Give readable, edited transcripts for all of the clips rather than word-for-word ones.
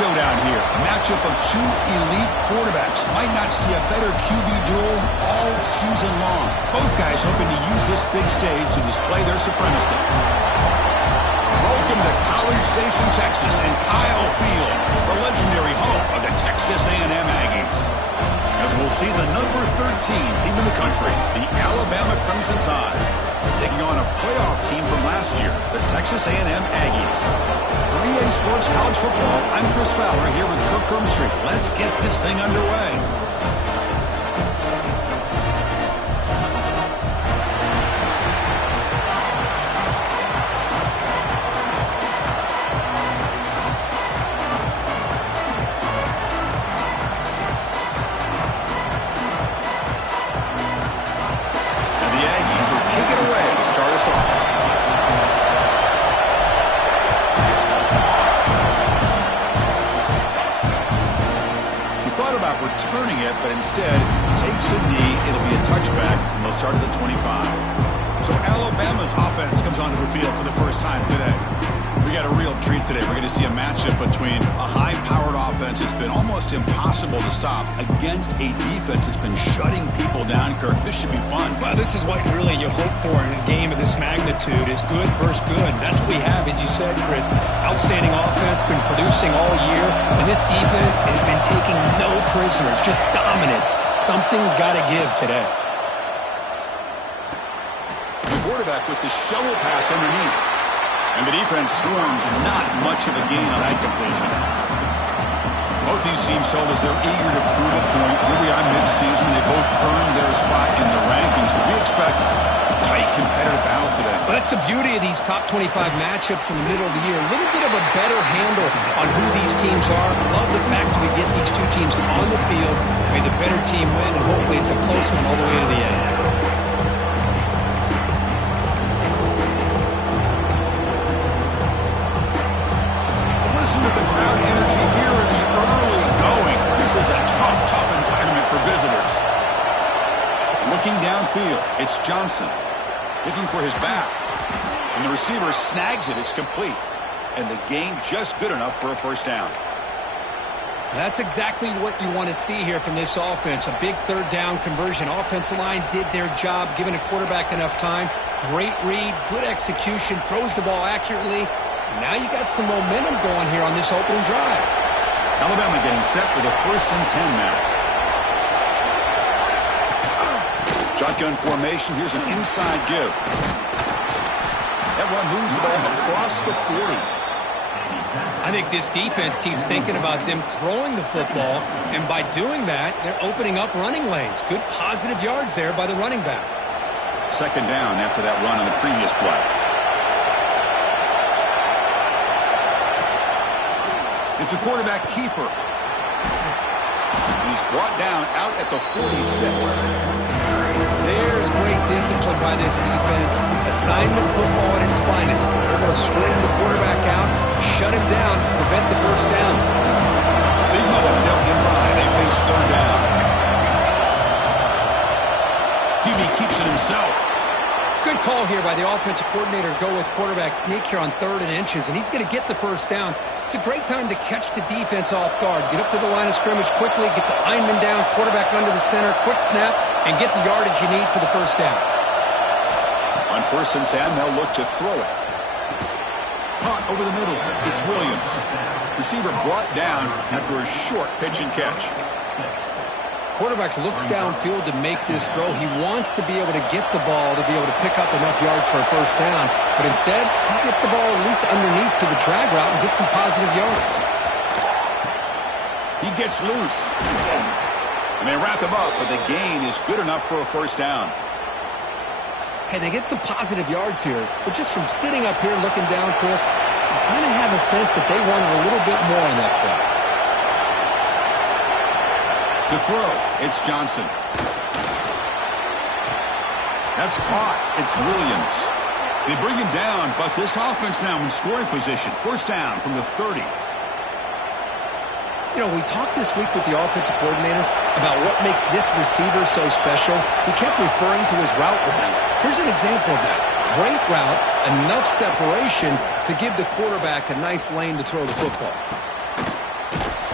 showdown here. A matchup of two elite quarterbacks. Might not see a better QB duel all season long. Both guys hoping to use this big stage to display their supremacy. Welcome to College Station, Texas, and Kyle Field, the legendary home of the Texas A&M Aggies. As we'll see the number 13 team in the country, the Alabama Crimson Tide, taking on a playoff team from last year, the Texas A&M Aggies. For EA Sports College Football, I'm Chris Fowler here with Kirk Herbstreit. Let's get this thing underway. Returning it, but instead takes a knee. It'll be a touchback, and they'll start at the 25. So Alabama's offense comes onto the field for the first time today. We got a real treat today. We're going to see a matchup between a high-powered offense that's been almost impossible to stop against a defense that's been shutting people down, Kirk. This should be fun. Well, this is what really you hope for in a game of this magnitude is good versus good. That's what we have, as you said, Chris. Outstanding offense, been producing all year, and this defense has been taking no prisoners, just dominant. Something's got to give today. The quarterback with the shovel pass underneath. And the defense swarms, not much of a gain on that completion. Both these teams told us they're eager to prove a point. Really, on midseason, they both earned their spot in the rankings. But we expect a tight, competitive battle today. Well, that's the beauty of these top 25 matchups in the middle of the year. A little bit of a better handle on who these teams are. Love the fact that we get these two teams on the field. May the better team win, and hopefully it's a close one all the way to the end. Listen to the crowd energy here in the early going. This is a tough environment for visitors. Looking downfield, it's Johnson. Looking for his back. And the receiver snags it. It's complete. And the gain just good enough for a first down. That's exactly what you want to see here from this offense. A big third down conversion. Offensive line did their job, giving a quarterback enough time. Great read, good execution, throws the ball accurately. Now you got some momentum going here on this opening drive. Alabama getting set for the 1st and 10 now. Shotgun formation. Here's an inside give. That one moves the ball across the 40. I think this defense keeps thinking about them throwing the football, and by doing that, they're opening up running lanes. Good positive yards there by the running back. 2nd down after that run on the previous play. It's a quarterback keeper. He's brought down out at the 46. There's great discipline by this defense. Assignment football at its finest. They're able to string the quarterback out, shut him down, prevent the first down. Big moment don't get by. They face 3rd down. QB keeps it himself. Good call here by the offensive coordinator to go with quarterback sneak here on 3rd and inches, and he's going to get the first down. It's a great time to catch the defense off guard. Get up to the line of scrimmage quickly, get the lineman down, quarterback under the center, quick snap, and get the yardage you need for the first down. On 1st and 10, they'll look to throw it. Caught over the middle. It's Williams. Receiver brought down after a short pitch and catch. Quarterback looks downfield to make this throw. He wants to be able to get the ball to be able to pick up enough yards for a first down. But instead, he gets the ball at least underneath to the drag route and gets some positive yards. He gets loose. And they wrap him up, but the gain is good enough for a first down. Hey, they get some positive yards here. But just from sitting up here looking down, Chris, you kind of have a sense that they wanted a little bit more on that play. To throw, it's Johnson. That's caught. It's Williams. They bring him down, but this offense now in scoring position. First down from the 30. You know, we talked this week with the offensive coordinator about what makes this receiver so special. He kept referring to his route running. Here's an example of that. Great route, enough separation to give the quarterback a nice lane to throw the football.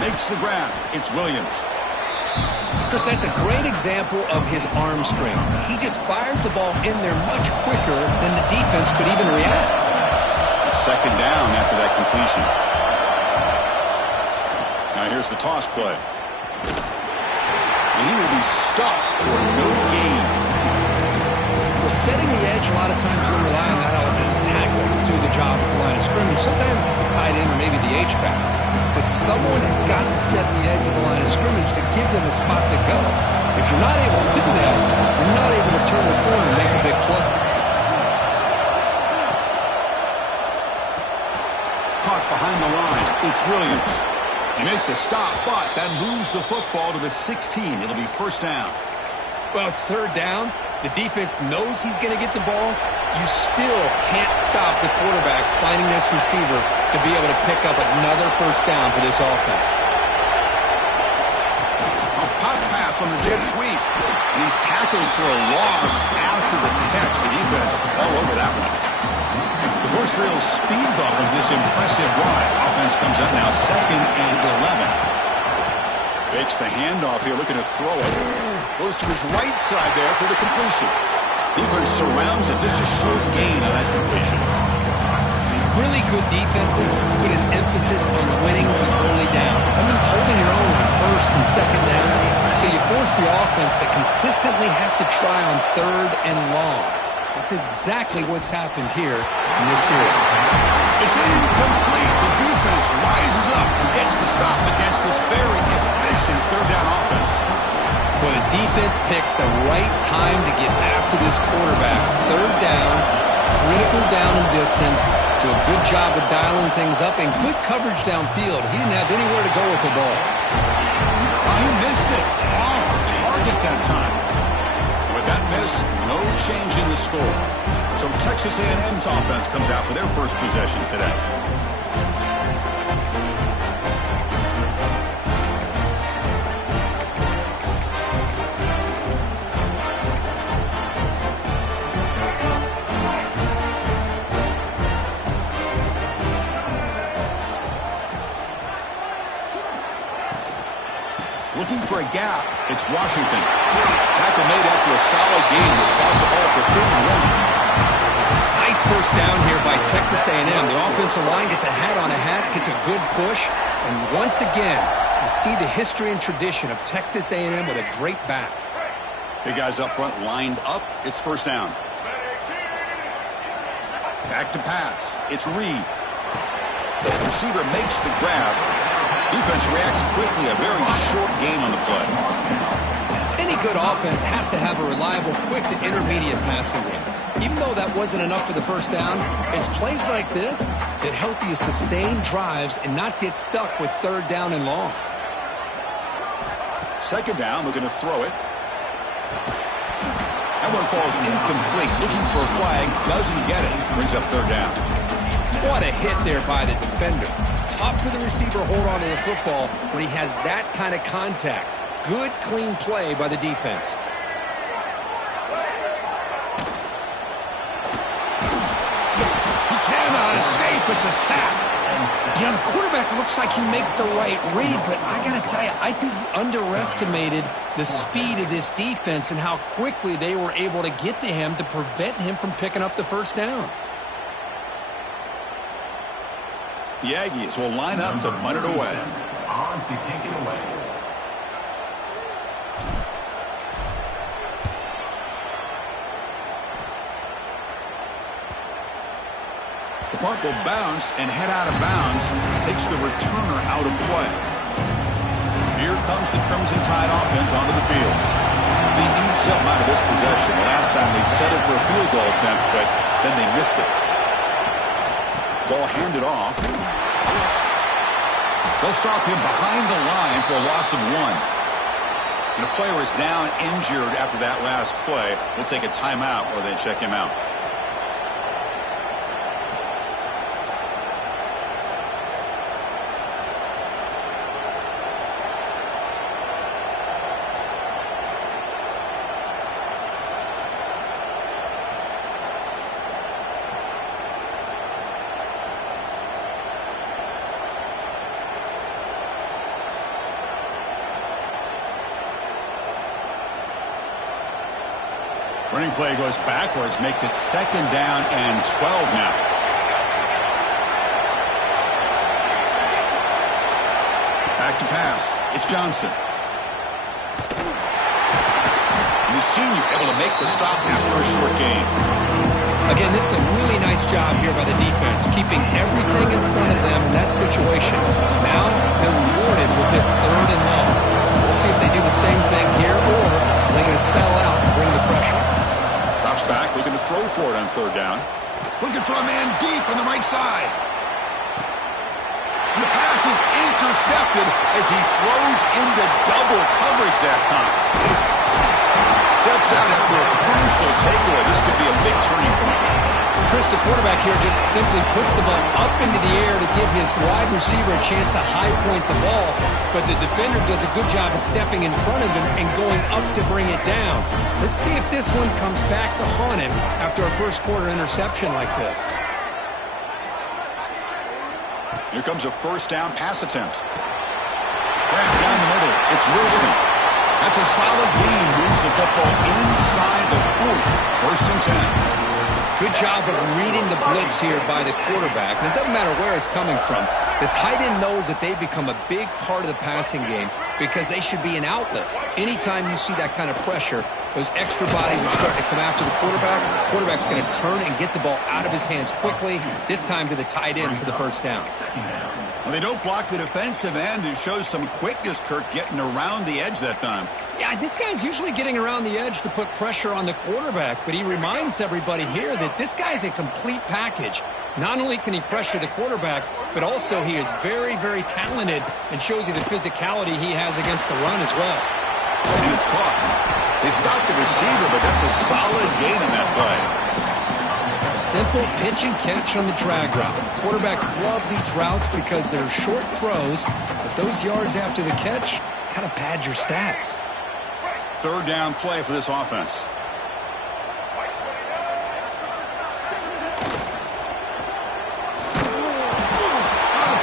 Makes the grab. It's Williams. Chris, that's a great example of his arm strength. He just fired the ball in there much quicker than the defense could even react. Second down after that completion. Now here's the toss play. And he will be stuffed for no gain. Well, setting the edge, a lot of times you'll rely on that offensive tackle to do the job at the line of scrimmage. Sometimes it's a tight end or maybe the H-back. But someone has got to set the edge of the line of scrimmage to give them a spot to go. If you're not able to do that, you're not able to turn the corner and make a big play. Caught behind the line. It's Williams. They make the stop, but that moves the football to the 16. It'll be first down. Well, it's third down. The defense knows he's going to get the ball. You still can't stop the quarterback finding this receiver to be able to pick up another first down for this offense. A pop pass on the jet sweep. And he's tackled for a loss after the catch. The defense all over that one. The first real speed bump of this impressive ride. Offense comes up now 2nd and 11. Fakes the handoff here, looking to throw it. Goes to his right side there for the completion. Defense surrounds it. Just a short gain on that completion. Really good defenses put an emphasis on winning the early downs. That means holding your own on first and second down. So you force the offense to consistently have to try on third and long. That's exactly what's happened here in this series. It's incomplete. The defense rises up and gets the stop against this very efficient third down offense. Well, the defense picks the right time to get after this quarterback. Third down, critical down and distance. Do a good job of dialing things up and good coverage downfield. He didn't have anywhere to go with the ball. He missed it. Off target that time. With that miss, no change in the score. So Texas A&M's offense comes out for their first possession today. Looking for a gap. It's Washington. Tackle made after a solid gain to spot the ball for 31. Nice first down here by Texas A&M. The offensive line gets a hat on a hat, gets a good push, and once again, you see the history and tradition of Texas A&M with a great back. Big guys up front lined up. It's first down. Back to pass. It's Reed. The receiver makes the grab. Defense reacts quickly. A very short gain on the play. Any good offense has to have a reliable, quick to intermediate passing game. Even though that wasn't enough for the first down, it's plays like this that help you sustain drives and not get stuck with third down and long. Second down, looking to throw it. That one falls incomplete. Looking for a flag, doesn't get it. Brings up third down. What a hit there by the defender. Tough for the receiver to hold on to the football when he has that kind of contact. Good, clean play by the defense. He cannot escape. It's a sack. You know, the quarterback looks like he makes the right read, but I got to tell you, I think he underestimated the speed of this defense and how quickly they were able to get to him to prevent him from picking up the first down. The Aggies will line up to punt it away. On to take it away. The punt will bounce and head out of bounds. Takes the returner out of play. Here comes the Crimson Tide offense onto the field. They need something out of this possession. The last time they settled for a field goal attempt, but then they missed it. Ball handed off. They'll stop him behind the line for a loss of 1. And a player is down injured after that last play. We'll take a timeout or then check him out. Running play goes backwards, makes it 2nd down and 12 now. Back to pass. It's Johnson. The senior able to make the stop after a short gain. Again, this is a really nice job here by the defense, keeping everything in front of them in that situation. Now they're rewarded with this 3rd and long. We'll see if they do the same thing here, or are they going to sell out and bring the pressure. Drops back, looking to throw for it on 3rd down. Looking for a man deep on the right side. And the pass is intercepted as he throws into double coverage that time. Steps out after a crucial takeaway. This could be a big turning point. Chris, the quarterback here just simply puts the ball up into the air to give his wide receiver a chance to high point the ball, but the defender does a good job of stepping in front of him and going up to bring it down. Let's see if this one comes back to haunt him after a first-quarter interception like this. Here comes a 1st down pass attempt. Wrapped down the middle. It's Wilson. That's a solid gain. Moves the football inside the 40. 1st and 10. Good job of reading the blitz here by the quarterback. And it doesn't matter where it's coming from. The tight end knows that they've become a big part of the passing game because they should be an outlet. Anytime you see that kind of pressure, those extra bodies are starting to come after the quarterback. Quarterback's going to turn and get the ball out of his hands quickly, this time to the tight end for the 1st down. Well, they don't block the defensive end, who shows some quickness, Kirk, getting around the edge that time. Yeah, this guy's usually getting around the edge to put pressure on the quarterback, but he reminds everybody here that this guy's a complete package. Not only can he pressure the quarterback, but also he is very, very talented and shows you the physicality he has against the run as well. And it's caught. They stopped the receiver, but that's a solid gain on that play. Simple pitch and catch on the drag route. Quarterbacks love these routes because they're short throws, but those yards after the catch kind of pad your stats. 3rd down play for this offense.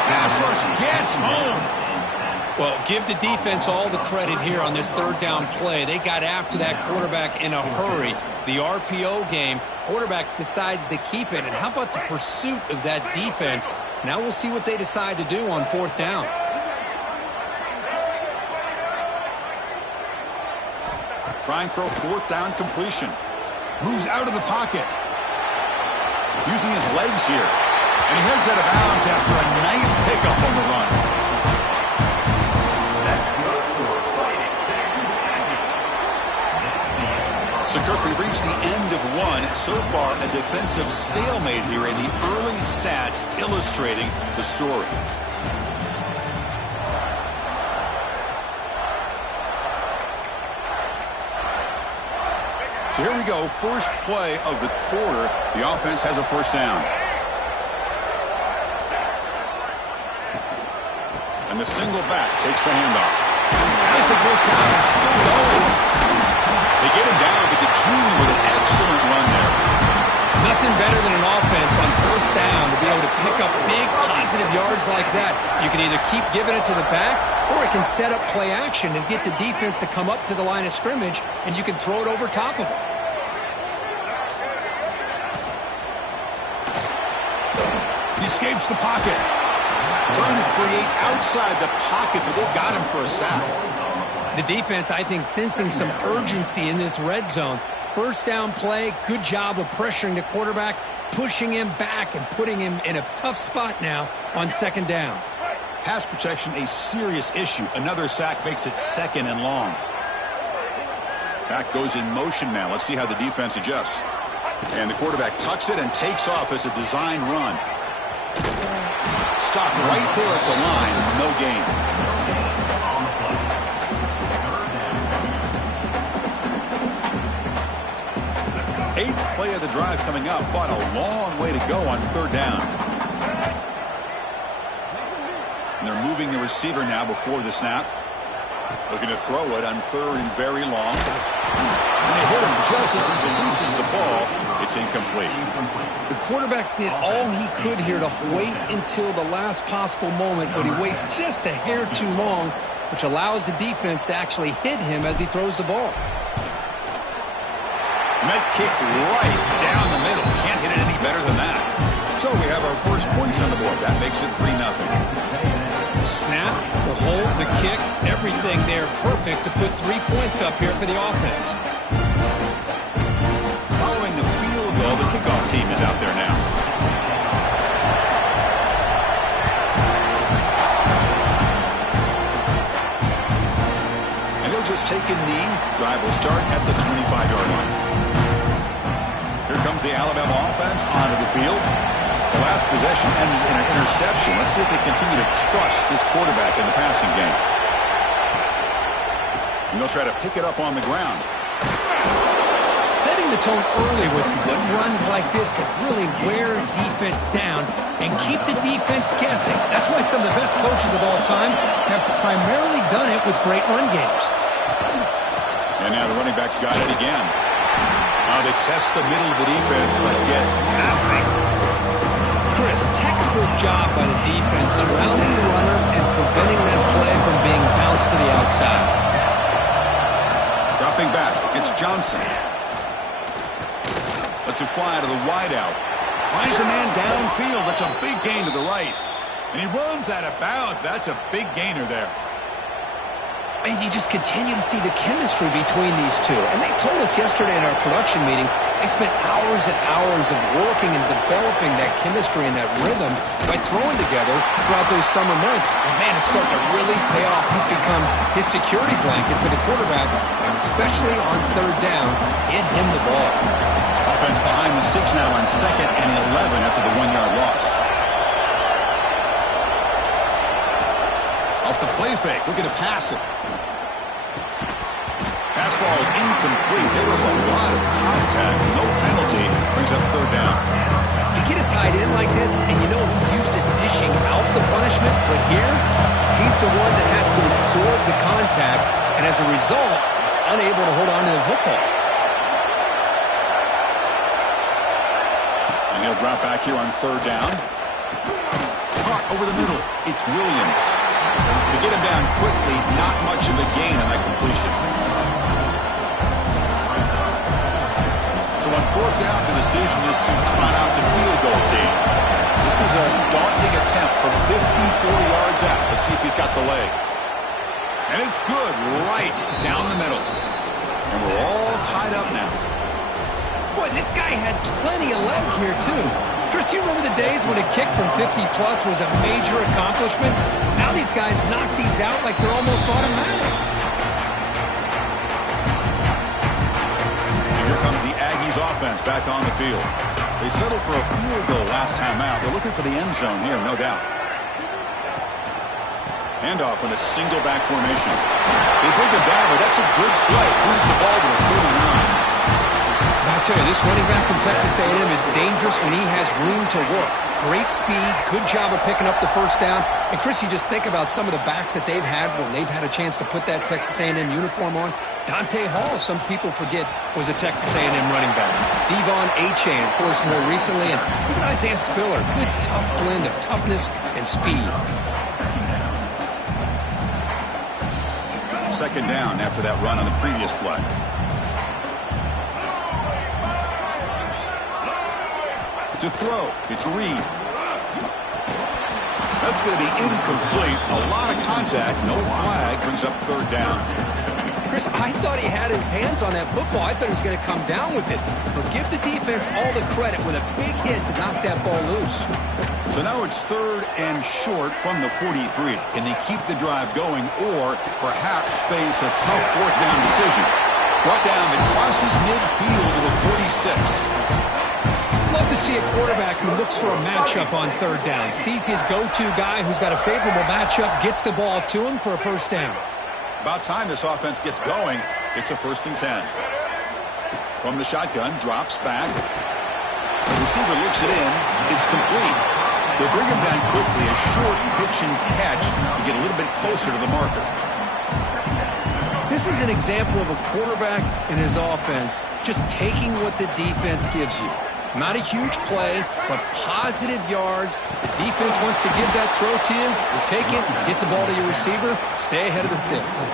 Pass rush gets home. Well, give the defense all the credit here on this 3rd down play. They got after that quarterback in a hurry. The RPO game, quarterback decides to keep it. And how about the pursuit of that defense? Now we'll see what they decide to do on 4th down. Trying for a 4th down completion. Moves out of the pocket. Using his legs here. And he heads out of bounds after a nice pickup on the run. So, Kirk, we've reached the end of one. So far, a defensive stalemate here in the early stats illustrating the story. So here we go, first play of the quarter. The offense has a 1st down. And the single back takes the handoff. As the 1st down is still going. They get him down, but the junior with an excellent run there. Nothing better than an offense on 1st down to be able to pick up big positive yards like that. You can either keep giving it to the back, or it can set up play action and get the defense to come up to the line of scrimmage, and you can throw it over top of them. He escapes the pocket. Trying to create outside the pocket, but they've got him for a sack. The defense, I think, sensing some urgency in this red zone. 1st down play, good job of pressuring the quarterback, pushing him back and putting him in a tough spot now on 2nd down. Pass protection, a serious issue. Another sack makes it 2nd and long. Back goes in motion now. Let's see how the defense adjusts. And the quarterback tucks it and takes off as a design run. Stopped right there at the line, no gain. 8th play of the drive coming up, but a long way to go on 3rd down. And they're moving the receiver now before the snap. Looking to throw it on 3rd and very long. And they hit him just as he releases the ball. It's incomplete. The quarterback did all he could here to wait until the last possible moment, but he waits just a hair too long, which allows the defense to actually hit him as he throws the ball. And that kick right down the middle. Can't hit it any better than that. So we have our first points on the board. That makes it 3-0. Snap, the hold, the kick, everything there perfect to put 3 points up here for the offense. Following the field goal, the kickoff team is out there now. And they'll just take a knee. Drive will start at the 25-yard line. Here comes the Alabama offense onto the field. The last possession ended in an interception. Let's see if they continue to trust this quarterback in the passing game. And they'll try to pick it up on the ground. Setting the tone early with good runs like this could really wear defense down and keep the defense guessing. That's why some of the best coaches of all time have primarily done it with great run games. And now the running back's got it again. Now they test the middle of the defense, but get nothing. Chris, textbook job by the defense surrounding the runner and preventing that play from being bounced to the outside. Dropping back, it's Johnson. Lets it fly to the wideout. Finds a man downfield. That's a big gain to the right. And he runs out of bounds. That's a big gainer there. And you just continue to see the chemistry between these two. And they told us yesterday in our production meeting, they spent hours and hours of working and developing that chemistry and that rhythm by throwing together throughout those summer months. And, man, it's starting to really pay off. He's become his security blanket for the quarterback, and especially on third down, get him the ball. Offense behind the 6 now on 2nd and 11 after the 1-yard loss. Off the play fake, looking to pass it. Pass ball is incomplete. There was a lot of contact. No penalty. Brings up 3rd down. You get a tight end like this, and you know he's used to dishing out the punishment. But here, he's the one that has to absorb the contact. And as a result, he's unable to hold on to the football. And he'll drop back here on 3rd down. Caught over the middle. It's Williams. To get him down quickly, not much of a gain on that completion. So on 4th down, the decision is to try out the field goal team. This is a daunting attempt from 54 yards out. Let's see if he's got the leg. And it's good, right down the middle. And we're all tied up now. Boy, this guy had plenty of leg here, too. Chris, you remember the days when a kick from 50-plus was a major accomplishment? Now these guys knock these out like they're almost automatic. And here comes the Aggies offense back on the field. They settled for a field goal last time out. They're looking for the end zone here, no doubt. Handoff in a single back formation. They bring it down, but that's a good play. Moves the ball to the 39. I tell you, this running back from Texas A&M is dangerous when he has room to work. Great speed, good job of picking up the 1st down. And, Chris, you just think about some of the backs that they've had when they've had a chance to put that Texas A&M uniform on. Dante Hall, some people forget, was a Texas A&M running back. Devon Achane, of course, more recently. And even Isaiah Spiller, good, tough blend of toughness and speed. 2nd down after that run on the previous play. To throw, it's Reed. That's going to be incomplete. A lot of contact, no flag, brings up 3rd down. Chris, I thought he had his hands on that football. I thought he was going to come down with it. But give the defense all the credit with a big hit to knock that ball loose. So now it's 3rd and short from the 43. Can they keep the drive going or perhaps face a tough 4th down decision? Brought down that crosses midfield to the 46. Love to see a quarterback who looks for a matchup on 3rd down. Sees his go-to guy who's got a favorable matchup, gets the ball to him for a 1st down. About time this offense gets going. It's a 1st and 10. From the shotgun, drops back. The receiver looks it in. It's complete. They bring him down quickly. A short pitch and catch to get a little bit closer to the marker. This is an example of a quarterback and his offense just taking what the defense gives you. Not a huge play, but positive yards. The defense wants to give that throw to you. You take it, get the ball to your receiver, stay ahead of the sticks.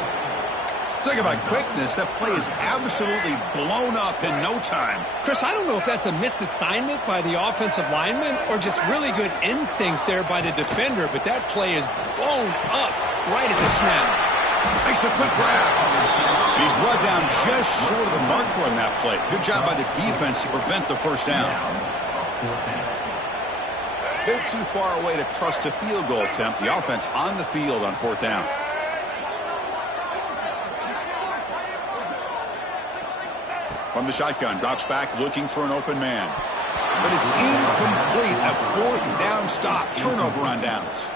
Talk about quickness. That play is absolutely blown up in no time. Chris, I don't know if that's a misassignment by the offensive lineman or just really good instincts there by the defender, but that play is blown up right at the snap. Makes a quick grab. He's brought down just short of the mark for him that play. Good job by the defense to prevent the first down. Bit too far away to trust a field goal attempt. The offense on the field on fourth down. From the shotgun, drops back looking for an open man. But it's incomplete. A fourth down stop. Turnover on downs.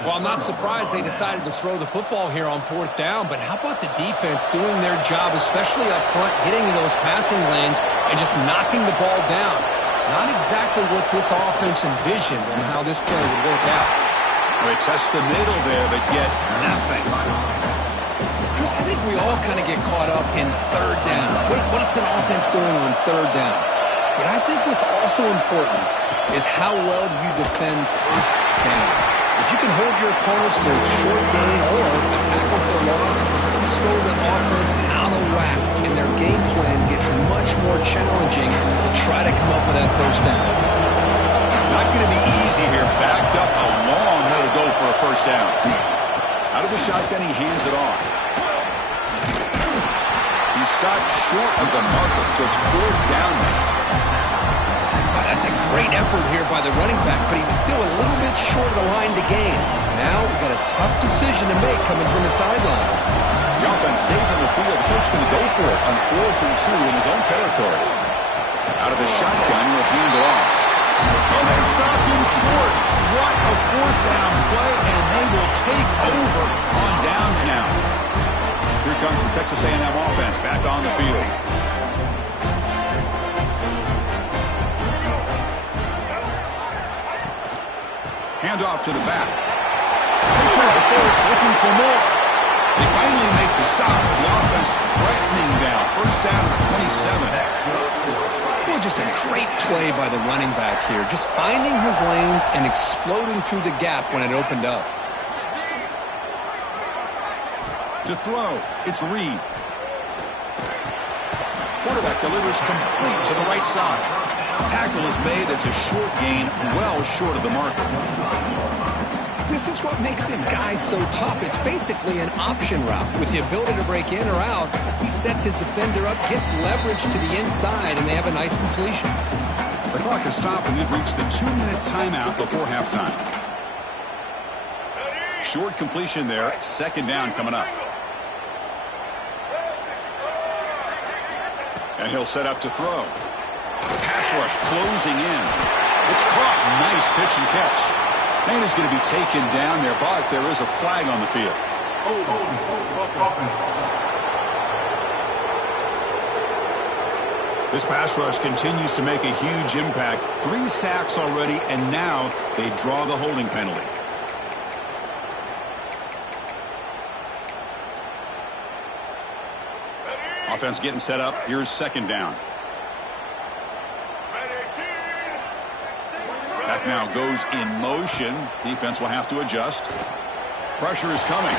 Well, I'm not surprised they decided to throw the football here on fourth down, but how about the defense doing their job, especially up front, hitting in those passing lanes and just knocking the ball down? Not exactly what this offense envisioned and how this play would work out. They test the middle there, but get nothing. Chris, I think we all kind of get caught up in third down. What's an offense doing on third down? But I think what's also important is how well do you defend first down. If you can hold your opponents to a short gain or a tackle for a loss, you throw the offense out of whack, and their game plan gets much more challenging to try to come up with that first down. Not going to be easy here. Backed up a long way to go for a first down. Out of the shotgun, he hands it off. He stopped short of the marker, so it's fourth down now. That's a great effort here by the running back, but he's still a little bit short of the line to gain. Now we've got a tough decision to make coming from the sideline. The offense stays on the field. The coach going to go for it on 4th and 2 in his own territory. Out of the shotgun, he'll hand it off. Oh, they've stopped him short. What a fourth down play, and they will take over on downs now. Here comes the Texas A&M offense back on the field. Handoff to the back. They toward the first, looking for more. They finally make the stop. The offense threatening now. First down at the 27. Well, just a great play by the running back here. Just finding his lanes and exploding through the gap when it opened up. To throw, it's Reed. Quarterback delivers complete to the right side. Tackle is made. It's a short gain, well short of the marker. This is what makes this guy so tough. It's basically an option route. With the ability to break in or out, he sets his defender up, gets leverage to the inside, and they have a nice completion. The clock has stopped, and we've reached the 2-minute timeout before halftime. Short completion there. Second down coming up. And he'll set up to throw. Pass rush closing in. It's caught. Nice pitch and catch. And is going to be taken down there, but there is a flag on the field. This pass rush continues to make a huge impact. 3 sacks already, and now they draw the holding penalty. Offense getting set up. Here's second down. Back now goes in motion. Defense will have to adjust. Pressure is coming.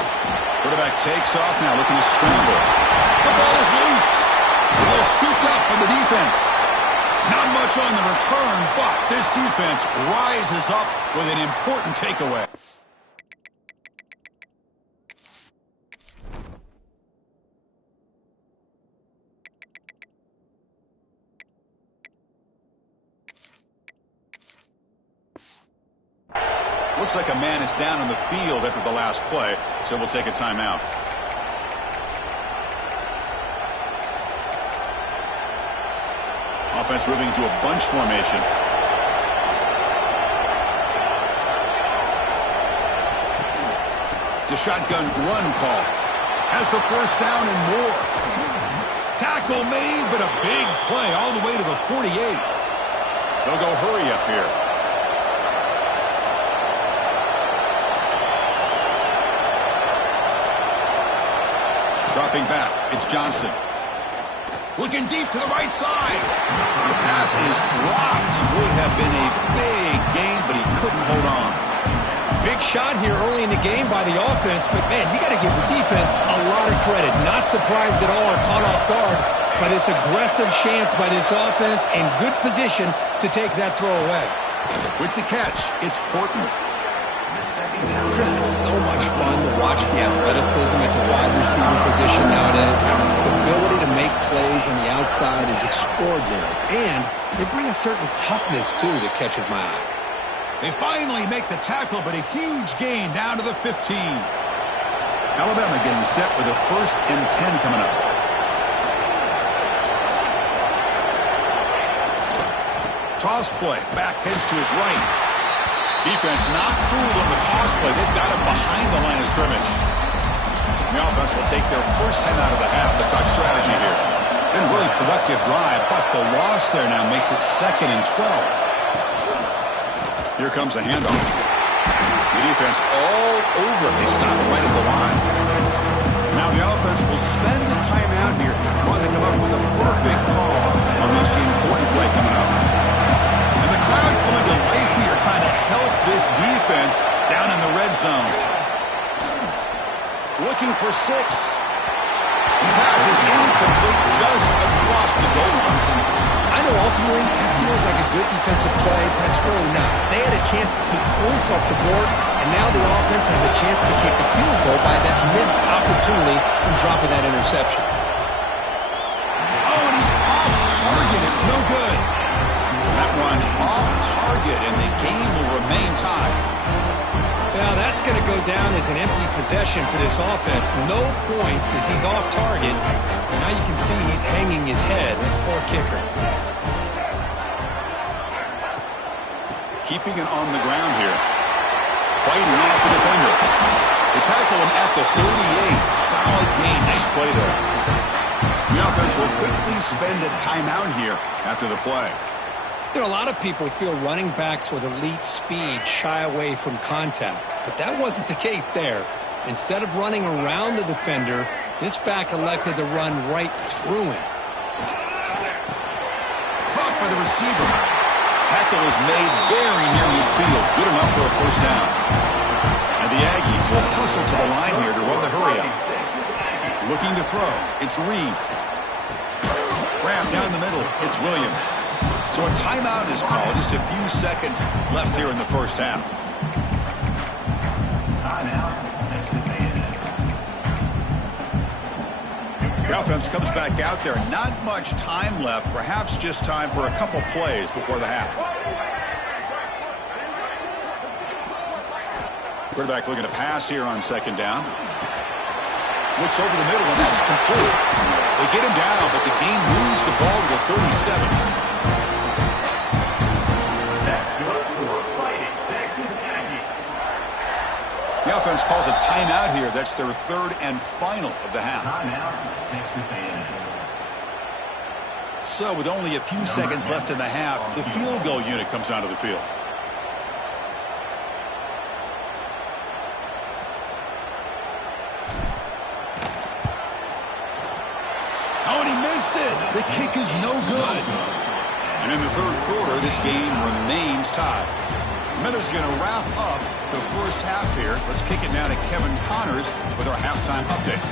Quarterback takes off now, looking to scramble. The ball is loose. Well scooped up by the defense. Not much on the return, but this defense rises up with an important takeaway. Looks like a man is down on the field after the last play, so we'll take a timeout. Offense moving into a bunch formation. It's a shotgun run call. Has the first down and more. Tackle made, but a big play all the way to the 48. They'll go hurry up here. Dropping back, it's Johnson. Looking deep to the right side. The pass is dropped. Would have been a big gain, but he couldn't hold on. Big shot here early in the game by the offense, but, man, you got to give the defense a lot of credit. Not surprised at all or caught off guard by this aggressive chance by this offense and good position to take that throw away. With the catch, it's Portman. Chris, it's so much fun to watch the athleticism at the wide receiver position nowadays. The ability to make plays on the outside is extraordinary, and they bring a certain toughness, too, that catches my eye. They finally make the tackle, but a huge gain down to the 15. Alabama getting set with a 1st and 10 coming up. Toss play. Back heads to his right. Defense not fooled on the toss play. They've got him behind the line of scrimmage. The offense will take their first 10 out of the half. The touch strategy here. Been a really productive drive, but the loss there now makes it 2nd and 12. Here comes a handoff. The defense all over it. They stop right at the line. Now the offense will spend the timeout here, trying to come up with a perfect call on this important play coming up. And the crowd coming to life here, trying to help this defense down in the red zone. Looking for 6. And the pass is incomplete just across the goal line. I know ultimately that feels like a good defensive play, but it's really not. They had a chance to keep points off the board, and now the offense has a chance to kick a field goal by that missed opportunity from dropping that interception. Oh, and he's off target. It's no good. That one's off target, and the game will remain tied. Now that's going to go down as an empty possession for this offense. No points as he's off target. Now you can see he's hanging his head. Poor kicker. Keeping it on the ground here. Fighting off the defender. They tackle him at the 38. Solid gain. Nice play there. The offense will quickly spend a timeout here after the play. You know, a lot of people feel running backs with elite speed shy away from contact, but that wasn't the case there. Instead of running around the defender, this back elected to run right through him. Caught by the receiver. Tackle is made very near midfield. Good enough for a first down. And the Aggies will hustle to the line here to run the hurry up. Looking to throw. It's Reed. Wrapped down the middle. It's Williams. So a timeout is called. Just a few seconds left here in the first half. The offense comes back out there. Not much time left. Perhaps just time for a couple plays before the half. Quarterback looking to pass here on 2nd down. Looks over the middle, and that's complete. They get him down, but the game moves the ball to the 37. The offense calls a timeout here. That's their 3rd and final of the half. So with only a few seconds left in the half, the field goal unit comes onto the field. Oh, and he missed it. The kick is no good. And in the 3rd quarter, this game remains tied. Miller's going to wrap up the first half here. Let's kick it now to Kevin Connors with our halftime update.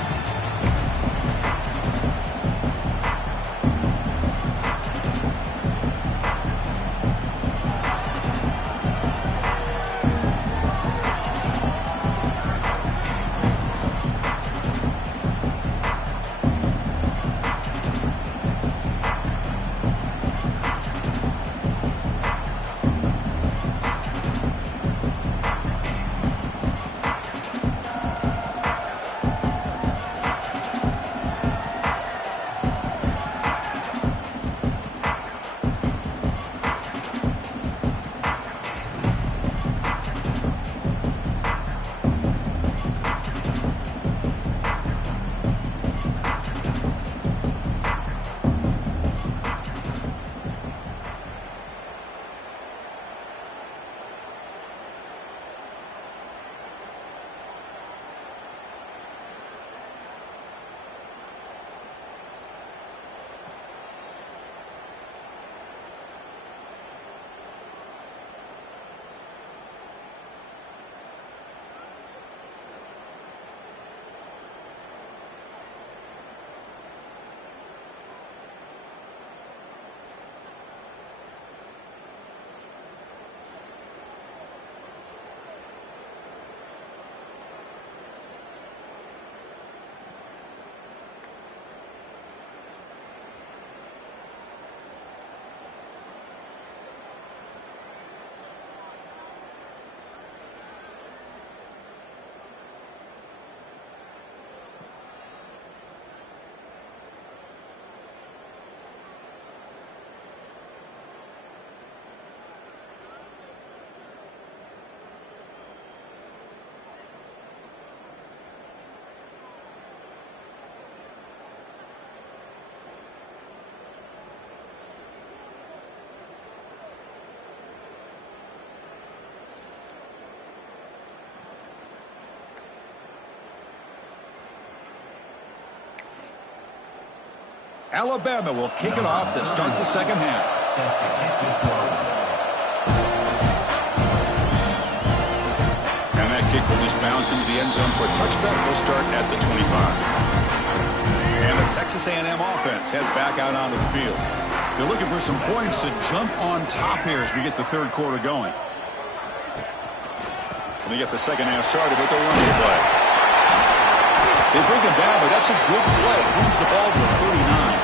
Alabama will kick it off to start the second half. And that kick will just bounce into the end zone for a touchback. We'll start at the 25. And the Texas A&M offense heads back out onto the field. They're looking for some points to jump on top here as we get the third quarter going. And they get the second half started with the running play. They bring him down, but that's a good play. Moves the ball to the 39.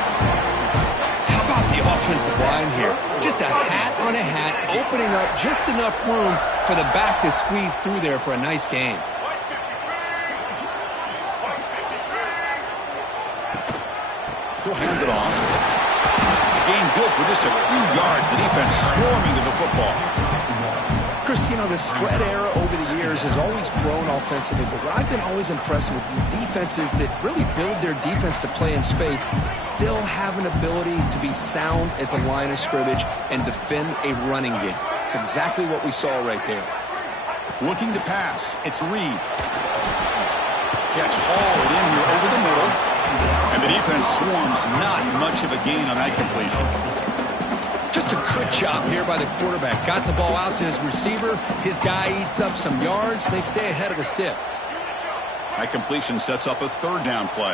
How about the offensive line here? Just a hat on a hat, opening up just enough room for the back to squeeze through there for a nice gain. He'll hand it off. The gain good for just a few yards. The defense swarming to the football. Chris, you know, the spread era over the years has always grown offensively, but what I've been always impressed with defenses that really build their defense to play in space still have an ability to be sound at the line of scrimmage and defend a running game. It's exactly what we saw right there. Looking to pass. It's Reed. Catch hauled in here over the middle. And the defense swarms. Not much of a gain on that completion. Just a good job here by the quarterback. Got the ball out to his receiver. His guy eats up some yards. They stay ahead of the sticks. That completion sets up a third down play.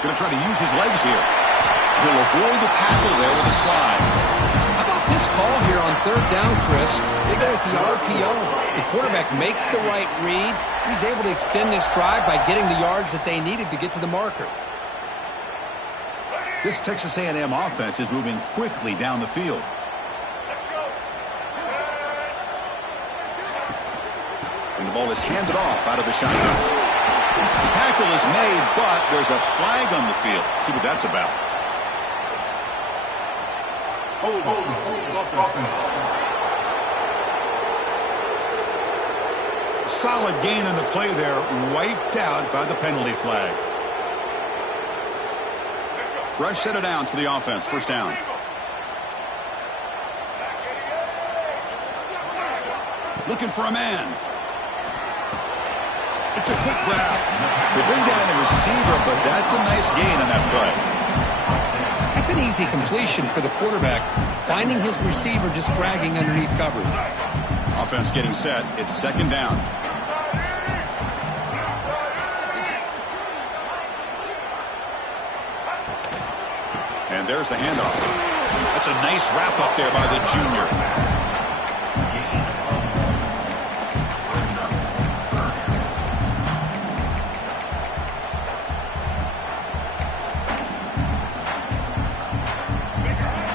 Going to try to use his legs here. He'll avoid the tackle there with a slide. How about this call here on third down, Chris? They go with the RPO. The quarterback makes the right read. He's able to extend this drive by getting the yards that they needed to get to the marker. This Texas A&M offense is moving quickly down the field. And the ball is handed off out of the shotgun. The tackle is made, but there's a flag on the field. See what that's about. Solid gain on the play there, wiped out by the penalty flag. Fresh set of downs for the offense, first down. Looking for a man. It's a quick grab. They bring down the receiver, but that's a nice gain on that play. That's an easy completion for the quarterback, finding his receiver just dragging underneath coverage. Offense getting set. It's second down. And there's the handoff. That's a nice wrap up there by the junior.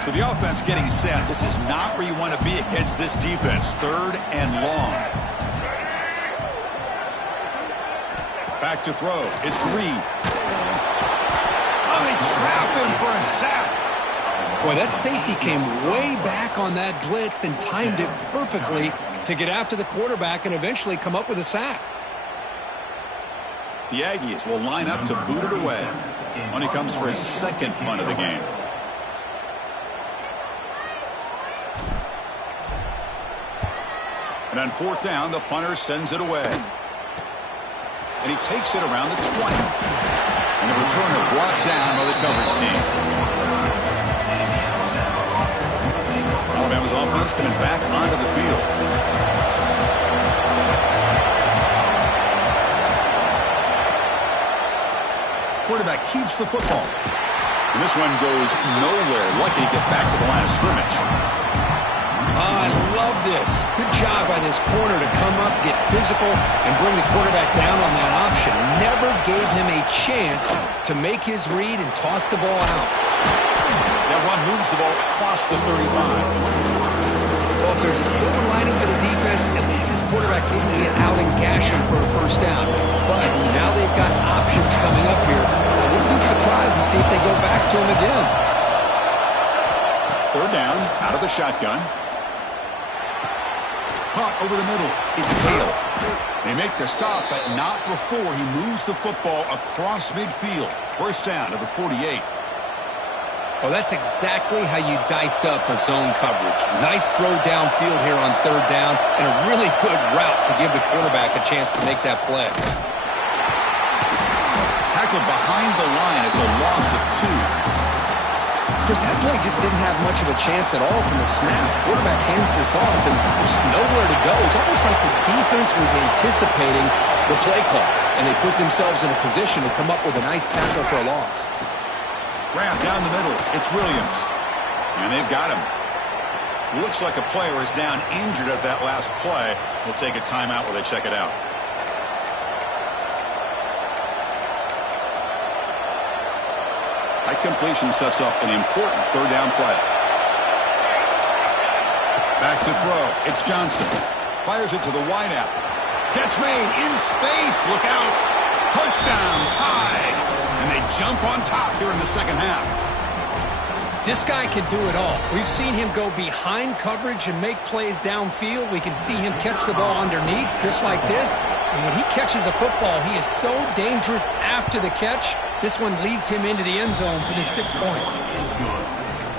So the offense getting set. This is not where you want to be against this defense. Third and long. Back to throw. It's Reed. Oh, they trap him for a sack. Boy, that safety came way back on that blitz and timed it perfectly to get after the quarterback and eventually come up with a sack. The Aggies will line up to boot it away when he comes for his second punt of the game. And on fourth down, the punter sends it away. And he takes it around the 20. And the returner brought down by the coverage team. Alabama's offense coming back onto the field. Quarterback keeps the football. And this one goes nowhere. Lucky to get back to the line of scrimmage. I love this. Good job by this corner to come up, get physical, and bring the quarterback down on that option. Never gave him a chance to make his read and toss the ball out. That run moves the ball across the 35. Well, if there's a silver lining for the defense, at least this quarterback didn't get out and gash him for a first down. But now they've got options coming up here. I wouldn't be surprised to see if they go back to him again. Third down, out of the shotgun. Caught over the middle. It's Hale. They make the stop, but not before he moves the football across midfield. First down to the 48. Well, that's exactly how you dice up a zone coverage. Nice throw downfield here on third down, and a really good route to give the quarterback a chance to make that play. Tackled behind the line. It's a loss of 2. Chris, that play just didn't have much of a chance at all from the snap. Quarterback hands this off, and there's nowhere to go. It's almost like the defense was anticipating the play call, and they put themselves in a position to come up with a nice tackle for a loss. Grab down the middle. It's Williams. And they've got him. Looks like a player is down injured at that last play. We'll take a timeout while they check it out. That completion sets up an important third down play. Back to throw. It's Johnson. Fires it to the wideout. Catch made in space. Look out. Touchdown. Tied. And they jump on top here in the second half. This guy can do it all. We've seen him go behind coverage and make plays downfield. We can see him catch the ball underneath just like this. And when he catches a football, he is so dangerous after the catch. This one leads him into the end zone for the 6 points.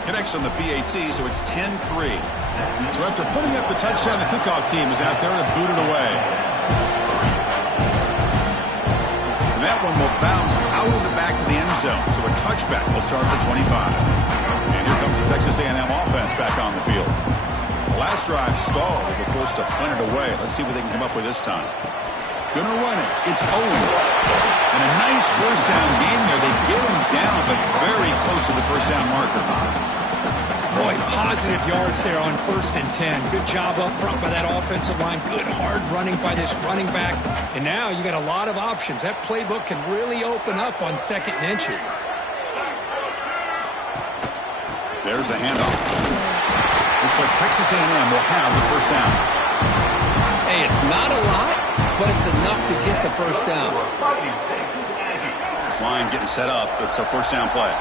Connects on the PAT, so it's 10-3. So after putting up the touchdown, the kickoff team is out there to boot it away. And that one will bounce out of the back of the end zone. So a touchback will start at the 25. And here comes the Texas A&M offense back on the field. The last drive stalled. They were forced to punt it away. Let's see what they can come up with this time. Gonna run it. It's Owens. And a nice first down gain there. They get him down, but very close to the first down marker. Boy, positive yards there on 1st and 10. Good job up front by that offensive line. Good hard running by this running back. And now you got a lot of options. That playbook can really open up on 2nd and inches. There's the handoff. Looks like Texas A&M will have the first down. Hey, it's not a lot, but it's enough to get the first down. This line getting set up. It's a first down play.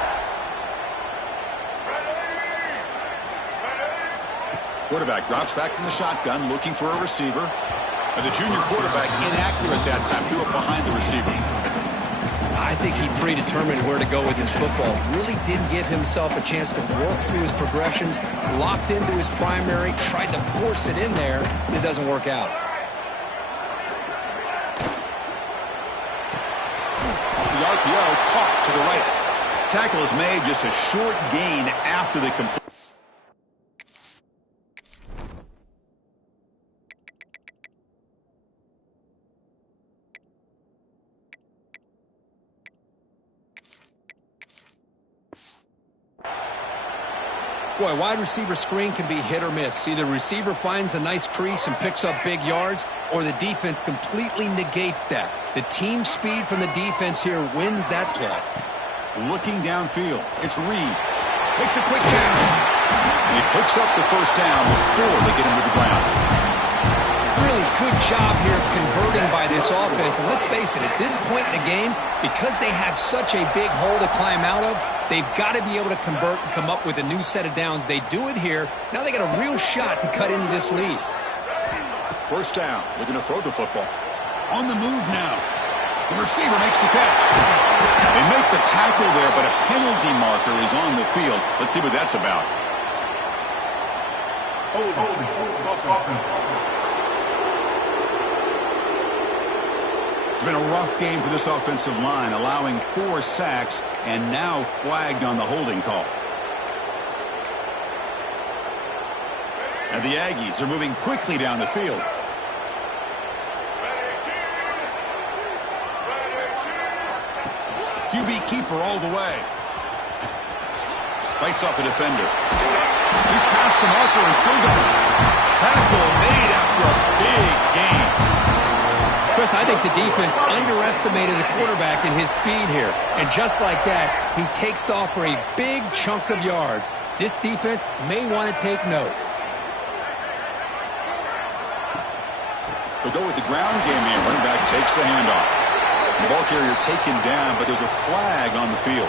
Quarterback drops back from the shotgun, looking for a receiver. And the junior quarterback inaccurate that time, threw it behind the receiver. I think he predetermined where to go with his football. Really didn't give himself a chance to work through his progressions. Locked into his primary, tried to force it in there. It doesn't work out. Off the RPO, caught to the right. Tackle is made, just a short gain after the complete. Boy, wide receiver screen can be hit or miss. Either receiver finds a nice crease and picks up big yards, or the defense completely negates that. The team speed from the defense here wins that play. Looking downfield, it's Reed. Makes a quick catch. And he picks up the first down before they get him to the ground. Really good job here of converting by this offense. And let's face it, at this point in the game, because they have such a big hole to climb out of, they've got to be able to convert and come up with a new set of downs. They do it here. Now they got a real shot to cut into this lead. First down. Looking to throw the football. On the move now. The receiver makes the catch. They make the tackle there, but a penalty marker is on the field. Let's see what that's about. It's been a rough game for this offensive line, allowing 4 sacks and now flagged on the holding call. And the Aggies are moving quickly down the field. QB keeper all the way. Fights off a defender. He's past the marker and still going. Tackle made after a big gain. Chris, I think the defense underestimated the quarterback in his speed here. And just like that, he takes off for a big chunk of yards. This defense may want to take note. They'll go with the ground game here. Running back takes the handoff. The ball carrier taken down, but there's a flag on the field.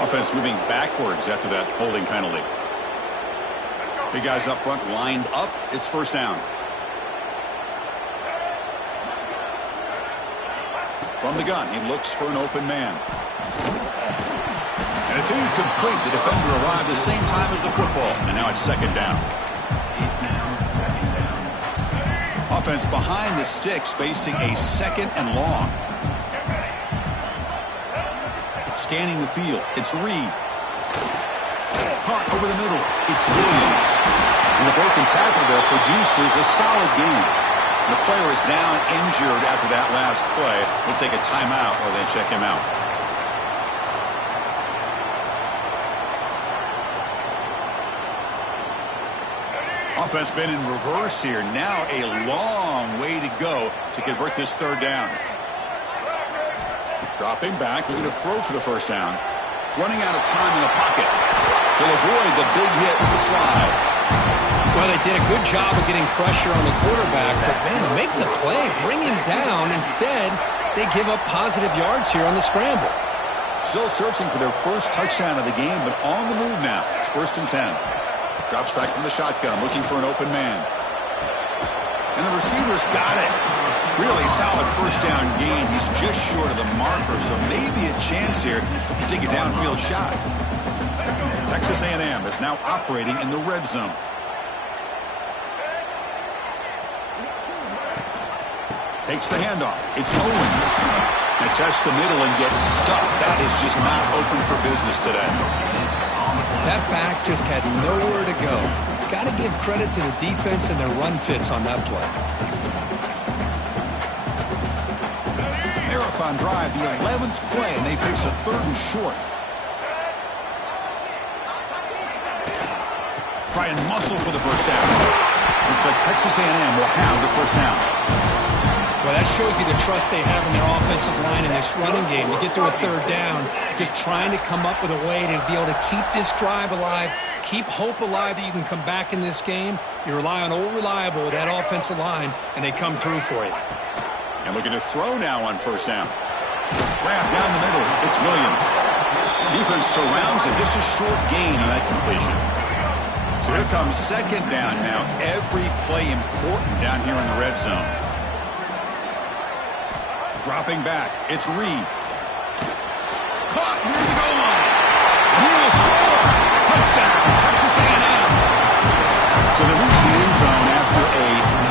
Offense moving backwards after that holding penalty. Big guys up front lined up. It's first down. From the gun, he looks for an open man. And it's incomplete. The defender arrived the same time as the football. And now it's second down. Offense behind the sticks, facing a second and long. Scanning the field. It's Reed. Caught over the middle. It's Williams. And the broken tackle there produces a solid gain. The player is down injured after that last play. We'll take a timeout or they check him out. Offense been in reverse here. Now a long way to go to convert this third down. Dropping back, looking to throw for the first down. Running out of time in the pocket. He'll avoid the big hit with the slide. Well, they did a good job of getting pressure on the quarterback, but man, make the play, bring him down. Instead, they give up positive yards here on the scramble. Still searching for their first touchdown of the game, but on the move now. It's 1st and 10. Drops back from the shotgun, looking for an open man. And the receiver's got it. Really solid first down gain. He's just short of the marker, so maybe a chance here to take a downfield shot. Texas A&M is now operating in the red zone. Takes the handoff. It's Owens. They test the middle and gets stuck. That is just not open for business today. That back just had nowhere to go. Got to give credit to the defense and their run fits on that play. Marathon drive, the 11th play, and they face a 3rd and short. Try and muscle for the first down. Looks like Texas A&M will have the first down. Well, that shows you the trust they have in their offensive line in this running game. To get to a 3rd down, just trying to come up with a way to be able to keep this drive alive, keep hope alive that you can come back in this game. You rely on Old Reliable, that offensive line, and they come through for you. And looking to throw now on first down. Grab down the middle. It's Williams. Defense surrounds him. Just a short gain on that completion. So here comes second down now. Every play important down here in the red zone. Dropping back. It's Reed. Caught near the goal line. He will score. Touchdown, Texas A&M. So they reach the end zone after a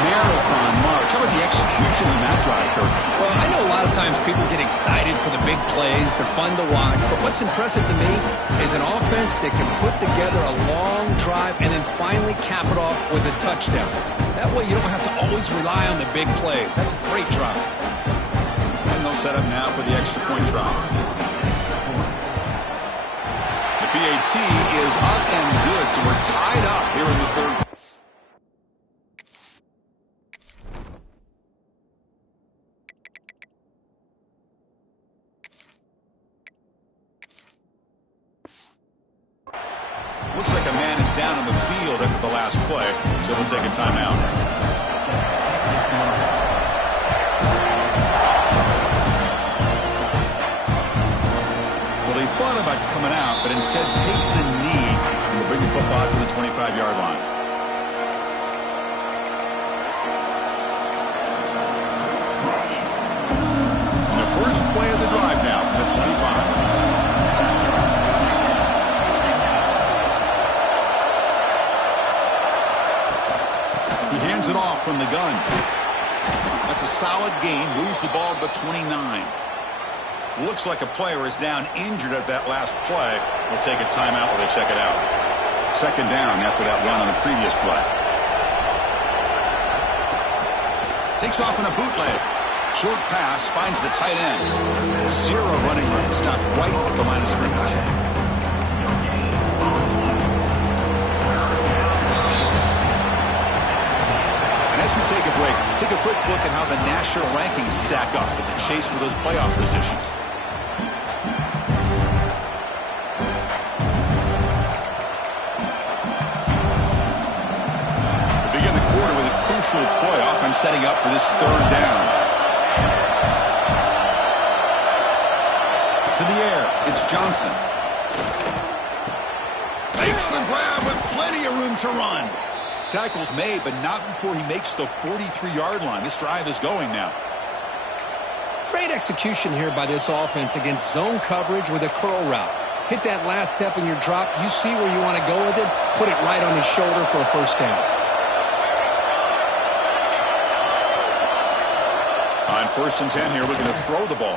marathon march. How about the execution on that drive, Kirk? Well, I know a lot of times people get excited for the big plays. They're fun to watch. But what's impressive to me is an offense that can put together a long drive and then finally cap it off with a touchdown. That way you don't have to always rely on the big plays. That's a great drive. And they'll set up now for the extra point try. The PAT is up and good, so we're tied up here in the third. Looks like a man is down on the field after the last play, so we'll take a timeout. Well, he thought about coming out, but instead takes a knee and will bring the football to the 25-yard line. And the first play of the drive now from the 25. He hands it off from the gun. That's a solid gain. Moves the ball to the 29. Looks like a player is down injured at that last play. We'll take a timeout while they check it out. Second down after that run on the previous play. Takes off in a bootleg. Short pass finds the tight end. Zero running room. Stopped right at the line of scrimmage. As we take a break, take a quick look at how the national rankings stack up in the chase for those playoff positions. We begin the quarter with a crucial play, offense setting up for this third down. To the air, it's Johnson. Makes the grab with plenty of room to run. Tackle's made, but not before he makes the 43-yard line. This drive is going now. Great Great execution here by this offense against zone coverage with a curl route. Hit that last step in your drop. You see where you want to go with it. Put it right on his shoulder for a first down. On 1st and 10 here, looking to throw the ball.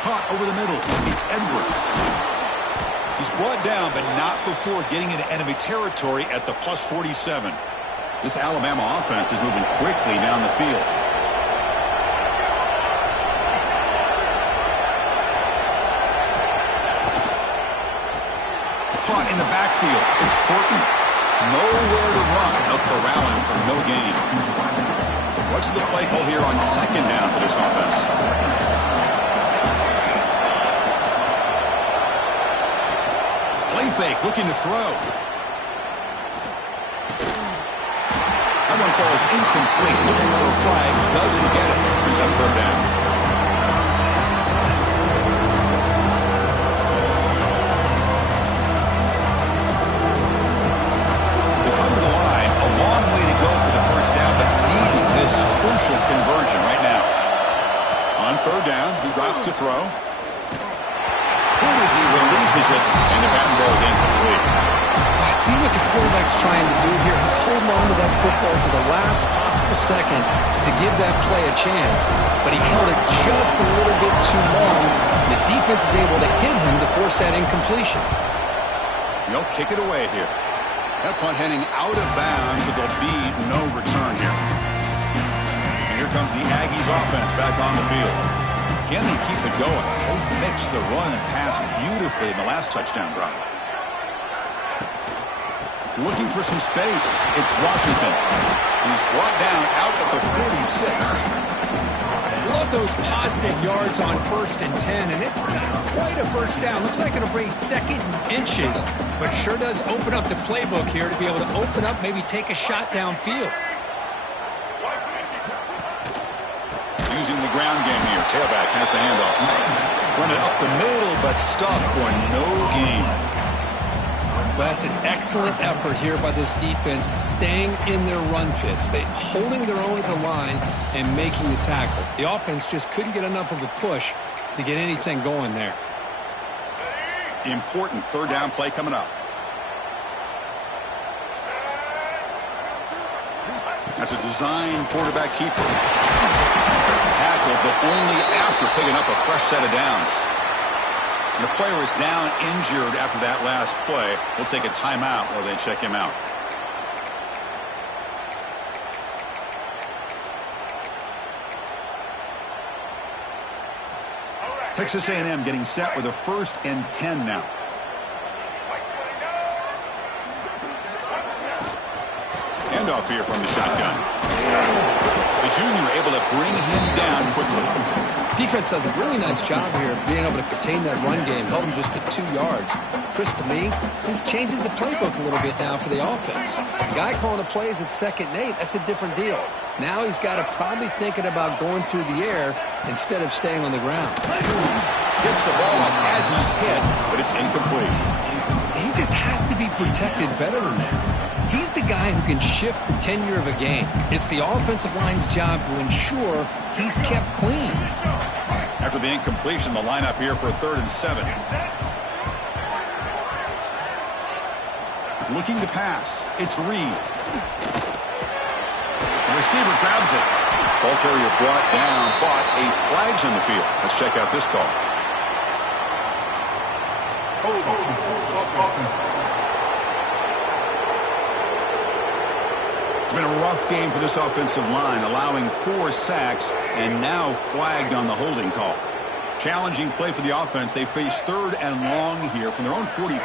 Caught over the middle. It's Edwards. He's brought down, but not before getting into enemy territory at the plus 47. This Alabama offense is moving quickly down the field. Caught in the backfield. It's Portman. Nowhere to run. They'll corral him for no gain. What's the play call here on 2nd down for this offense? Play fake, looking to throw. That one falls incomplete. Looking for a flag. Doesn't get it. Brings up 3rd down. They come to the line. A long way to go for the first down, but needing this crucial conversion right now. On 3rd down, he drops to throw. Good as he releases it, and the pass ball is incomplete. I see what the quarterback's trying to do here. He's holding on to that football to the last possible second to give that play a chance, but he held it just a little bit too long. The defense is able to hit him to force that incompletion. They'll kick it away here. That punt heading out of bounds, so there'll be no return here. And here comes the Aggies offense back on the field. Can they keep it going? They mixed the run and pass beautifully in the last touchdown drive. Looking for some space. It's Washington. He's brought down out at the 46. Love those positive yards on 1st and 10, and it's not quite a first down. Looks like it'll bring 2nd and inches, but sure does open up the playbook here to be able to open up, maybe take a shot downfield. Using the ground game here. Tailback has the handoff. Run it up the middle, but stuffed for no gain. Well, that's an excellent effort here by this defense, staying in their run fits. They holding their own at the line and making the tackle. The offense just couldn't get enough of a push to get anything going there. Important 3rd down play coming up. That's a design quarterback keeper. Tackle, but only after picking up a fresh set of downs. And the player is down injured after that last play. We'll take a timeout while they check him out. Texas A&M getting set with a 1st and 10 now. Handoff here from the shotgun. The junior able to bring him down quickly. Defense does a really nice job here of being able to contain that run game, held him just at 2 yards. Chris, to me, this changes the playbook a little bit now for the offense. The guy calling the plays at 2nd and 8, that's a different deal. Now he's got to probably thinking about going through the air instead of staying on the ground. Gets the ball up as he's hit, but it's incomplete. He just has to be protected better than that. He's the guy who can shift the tenure of a game. It's the offensive line's job to ensure he's kept clean. After the incompletion, the lineup here for a 3rd and 7. Looking to pass. It's Reed. The receiver grabs it. Ball carrier brought down, but a flag's in the field. Let's check out this call. It's been a rough game for this offensive line, allowing 4 sacks and now flagged on the holding call. Challenging play for the offense. They face 3rd and long here from their own 43.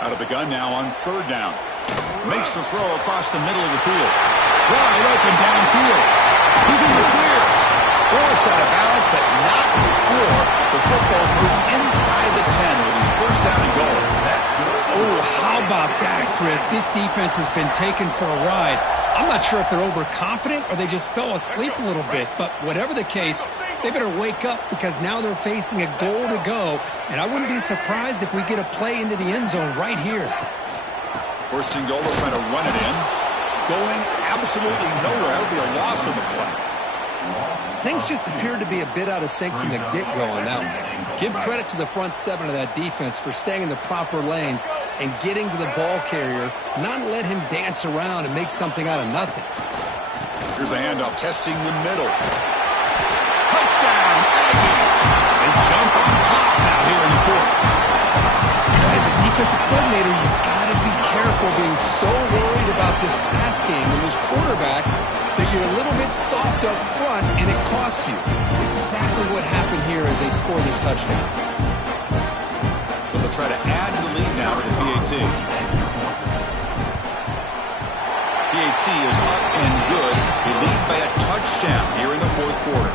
Out of the gun now on 3rd down. Makes the throw across the middle of the field. Wide open downfield. He's in the clear. Forced out of bounds, but not before the football's moved inside the 10. It'll be 1st down and goal. Oh, how about that, Chris? This defense has been taken for a ride. I'm not sure if they're overconfident or they just fell asleep a little bit, but whatever the case, they better wake up because now they're facing a goal to go, and I wouldn't be surprised if we get a play into the end zone right here. 1st and goal, they'll try to run it in. Going absolutely nowhere. That'll be a loss of the play. Things just appeared to be a bit out of sync from the get-go on that one. Give credit to the front seven of that defense for staying in the proper lanes and getting to the ball carrier, not let him dance around and make something out of nothing. Here's the handoff, testing the middle. Touchdown, Aggies! They jump on top now here in the fourth. As a defensive coordinator, you've got to be careful being so worried about this pass game and this quarterback that you're a little bit soft up front and it costs you. It's exactly what happened here as they score this touchdown. So they'll try to add to the lead now with the PAT. PAT is up and good. They lead by a touchdown here in the fourth quarter.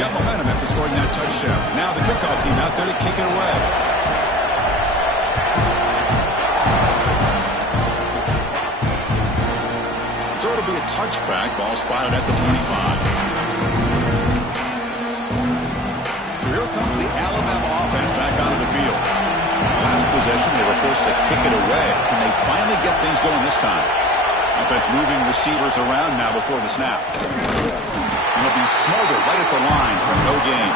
Got momentum after scoring that touchdown. Now the kickoff team out there to kick it away. So it'll be a touchback. Ball spotted at the 25. So here comes the Alabama offense back onto the field. Last possession, they were forced to kick it away. Can they finally get things going this time? Offense moving receivers around now before the snap. And it'll be smothered right at the line for no gain.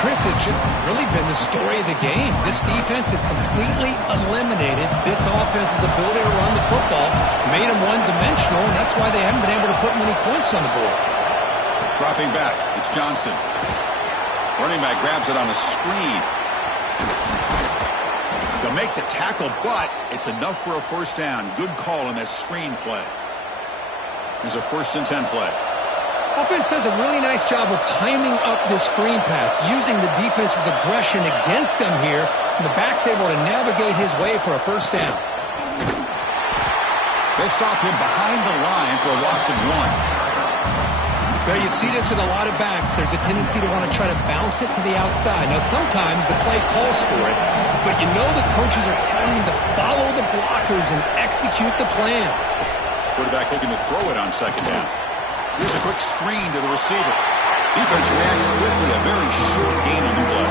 Chris, has just really been the story of the game. This defense has completely eliminated this offense's ability to run the football, made them one-dimensional, and that's why they haven't been able to put many points on the board. Dropping back, it's Johnson. Running back grabs it on a screen. They'll make the tackle, but it's enough for a first down. Good call on that screen play. There's a 1st and 10 play. Offense does a really nice job of timing up this screen pass, using the defense's aggression against them here, and the back's able to navigate his way for a first down. They'll stop him behind the line for a loss of 1. Now, you see this with a lot of backs. There's a tendency to want to try to bounce it to the outside. Now, sometimes the play calls for it, but you know the coaches are telling him to follow the blockers and execute the plan. Quarterback looking to throw it on 2nd down. Here's a quick screen to the receiver. Defense reacts quickly, a very short gain on the play.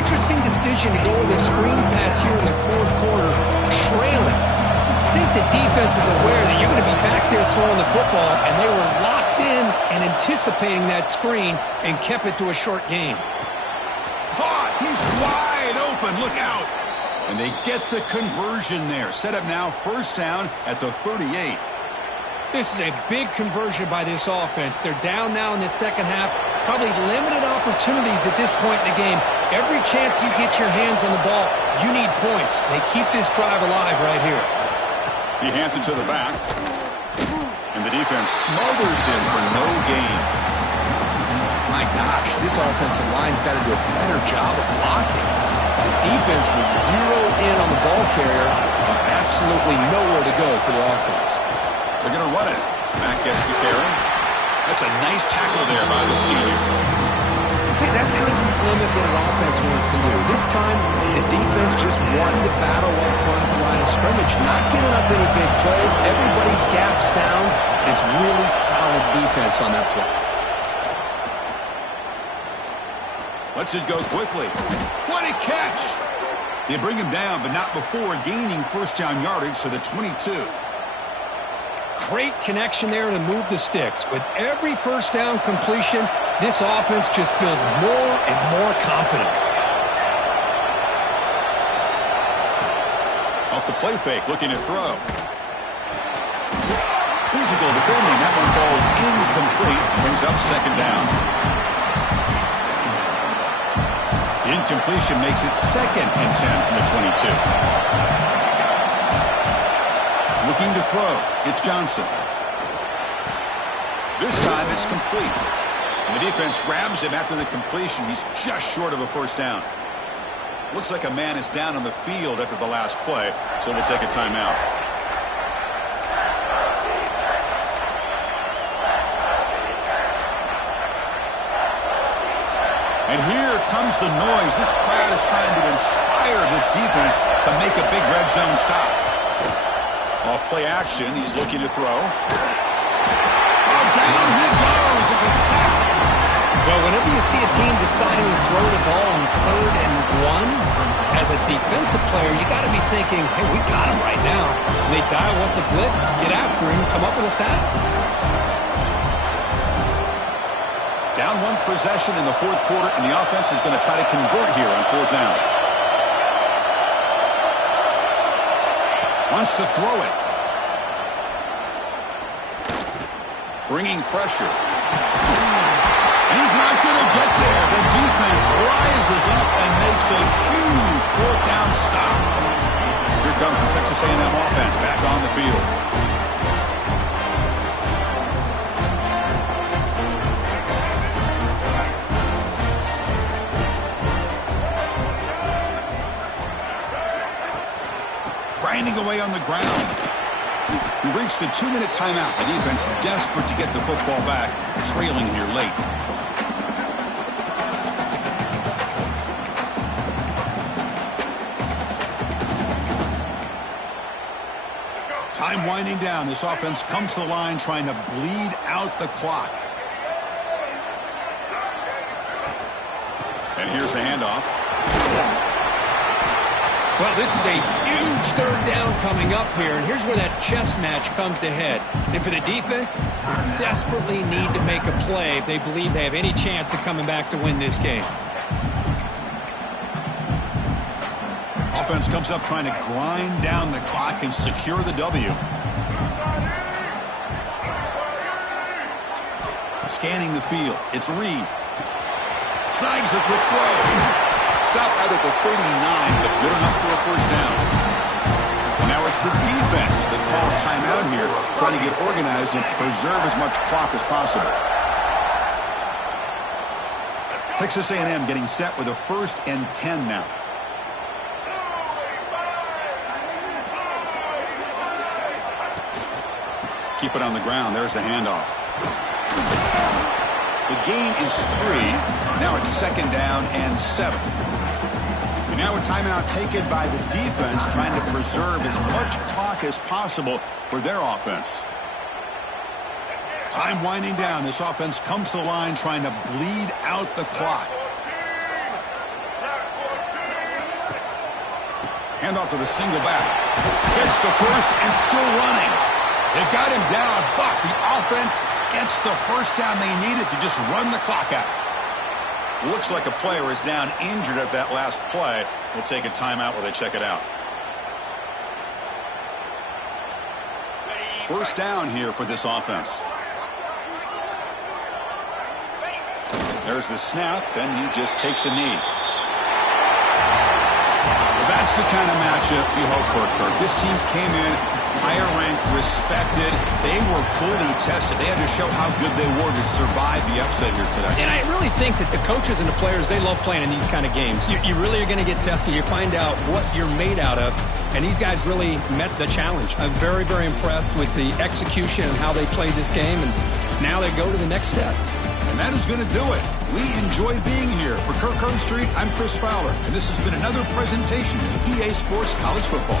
Interesting decision to go with a screen pass here in the fourth quarter, trailing. I think the defense is aware that you're going to be back there throwing the football, and they were locked in and anticipating that screen and kept it to a short gain. Caught! He's wide open. Look out! And they get the conversion there. Set up now, first down at the 38. This is a big conversion by this offense. They're down now in the second half. Probably limited opportunities at this point in the game. Every chance you get your hands on the ball, you need points. They keep this drive alive right here. He hands it to the back. And the defense smothers him for no gain. My gosh, this offensive line's got to do a better job of blocking. The defense was zeroed in on the ball carrier and absolutely nowhere to go for the offense. They're going to run it. Mack gets the carry. That's a nice tackle there by the senior. See, that's how you limit what an offense wants to do. This time, the defense just won the battle up front at the line of scrimmage, not giving up any big plays. Everybody's gap sound. It's really solid defense on that play. Lets it go quickly. What a catch! They bring him down, but not before gaining first down yardage to the 22. Great connection there to move the sticks. With every first down completion, this offense just builds more and more confidence. Off the play fake, looking to throw. Physical defending. That one falls incomplete. Brings up second down. The incompletion makes it 2nd and 10 from the 22. Looking to throw. It's Johnson. This time it's complete. And the defense grabs him after the completion. He's just short of a first down. Looks like a man is down on the field after the last play, so we'll take a timeout. And here comes the noise. This crowd is trying to inspire this defense to make a big red zone stop. Off play action, he's looking to throw. Oh, down he goes. It's a sack. Well, whenever you see a team deciding to throw the ball on 3rd and 1, as a defensive player, you got to be thinking, hey, we got him right now. And they dial up the blitz, get after him, come up with a sack. Down one possession in the fourth quarter, and the offense is going to try to convert here on fourth down. Wants to throw it. Bringing pressure. He's not going to get there. The defense rises up and makes a huge fourth down stop. Here comes the Texas A&M offense back on the field. Grinding away on the ground. We've reached the 2-minute timeout. The defense desperate to get the football back, trailing here late. Time winding down. This offense comes to the line trying to bleed out the clock. And here's the handoff. Well, this is a huge third down coming up here, and here's where that chess match comes to head. And for the defense, they desperately need to make a play if they believe they have any chance of coming back to win this game. Offense comes up trying to grind down the clock and secure the W. Scanning the field. It's Reed. Snags the quick throw. Stopped out at the 39, but good enough for a first down. And now it's the defense that calls timeout here, trying to get organized and preserve as much clock as possible. Texas A&M getting set with a 1st and 10 now. Keep it on the ground. There's the handoff. The gain is 3. Now it's 2nd down and 7. And now a timeout taken by the defense, trying to preserve as much clock as possible for their offense. Time winding down. This offense comes to the line trying to bleed out the clock. Handoff to the single back. Gets the first and still running. They've got him down, but the offense gets the first down they needed to just run the clock out. Looks like a player is down injured at that last play. We'll take a timeout while they check it out. First down here for this offense. There's the snap, and he just takes a knee. Well, that's the kind of matchup you hope for, Kirk. This team came in higher ranked, respected. They were fully tested. They had to show how good they were to survive the upset here today. And I really think that the coaches and the players, they love playing in these kind of games. You really are going to get tested. You find out what you're made out of. And these guys really met the challenge. I'm very, very impressed with the execution and how they played this game. And now they go to the next step. And that is going to do it. We enjoyed being here. For Kirk Herbstreit, I'm Chris Fowler. And this has been another presentation of EA Sports College Football.